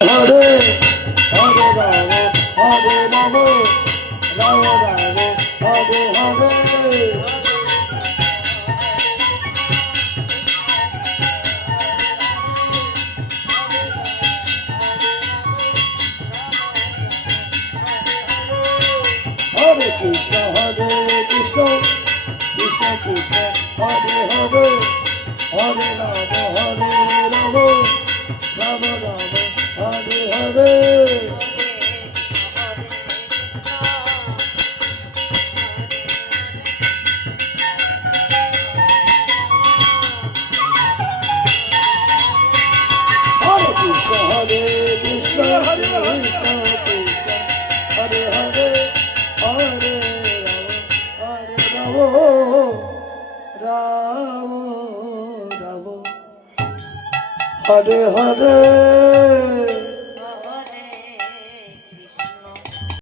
Hare Hare Ram Hare Ram Ram Ram Hare Hare Hare Krishna, Hare Krishna, Krishna Krishna, Hare Hare, Hare Rama, Hare Rama, Rama Rama, Hare Hare. Hare Krishna, Hare Krishna, Krishna Krishna, Hare Hare, Hare Rama, Rama Rama, Hare Hare.